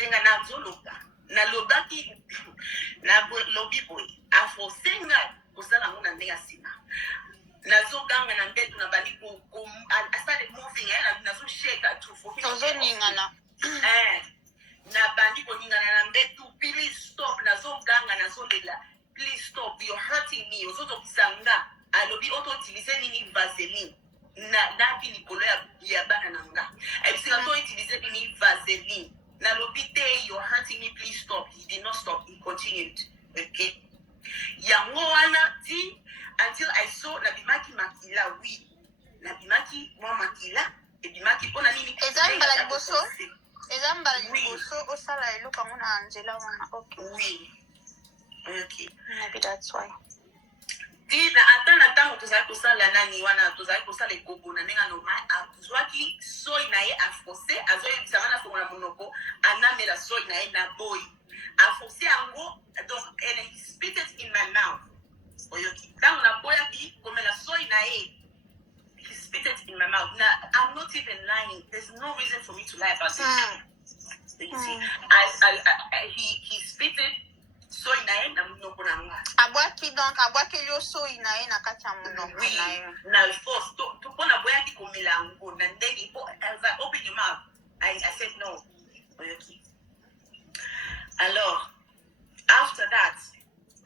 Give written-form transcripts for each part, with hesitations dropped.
senga na zoloba na lobaki na lobi boy afo senga kozala ngona ndenge sima nazo ganga na mbetu na bali ko I started moving nazo shake to for him Tozo ningana na bandi ko ningana na mbetu please stop nazo ganga nazo lela please stop you're hurting me ozoto kisanga alobi auto utiliser nini vaseline na bi nikolo ya bana nanga ebisika to utiliser nini vaseline na lobite you're hurting me please stop. He did not stop, he continued. Okay, yango wana ti until I saw na bimaki makila oui na bimaki mwa makila e bimaki pona nini ezambala liboso osala eluka mona Angela wana. Okay, oui, okay, maybe that's why na atana tango tozali kosala nani wana tozali kosala ekobo na nenga normal azwaki soy na ye afose azoyebisa wana fongola monoko anamela soy na ye na boy afose yango donc and he spit it in my mouth oyoki tango na boyaki komela soy na ye he spit it in my mouth. Now I'm not even lying, there's no reason for me to lie about it. So you see he spit it soy na ye na monoko na nga abwaki donc abwaki yo soy na ye na kati ya monoko na ye na force to pona boyaki komela ngo na ndenge po as I open your mouth I said no oyoki. Alors after that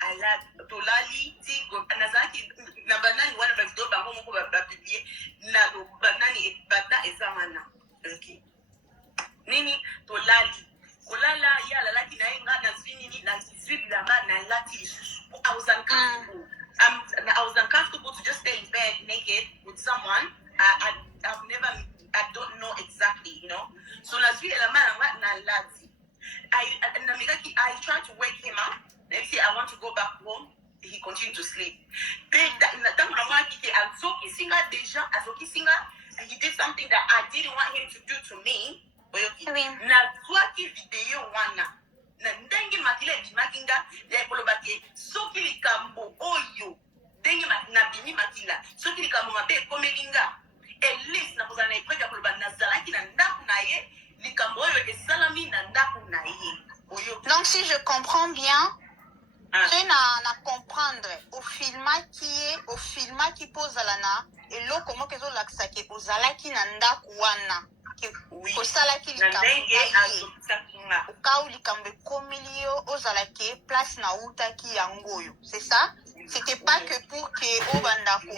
I like to lali tigo anazaki na banani wana ba video bango moko ba publier na banani bata ezamana okay nini to lali kolala ya la laki na inga na swini na sweep la na lati I was uncomfortable. I was uncomfortable to just stay in bed naked with someone I don't know exactly, you know. So na sweep la na lati I tried to wake him up. Let's say I want to go back home. He continued to sleep. He did something that I didn't want him to do to me. Na twaki video wana na ndenge makile bimakinga ya kolobake soki likambo oyo ndenge na bimi makila soki likambo mabe komelinga at least na kozana ipreja koloba na zalaki na ndaku na ye likambo oyo esalami na ndaku na ye oyo. Donc si je comprends bien je na comprendre au filma qui pose lana et lo comment que zo laksa ke ozalaki na ndaku wana kosalaki likambo ekomeli yo ozalaki place na utaki yango oyo, c'est ça? C'était pas que pour que obanda ko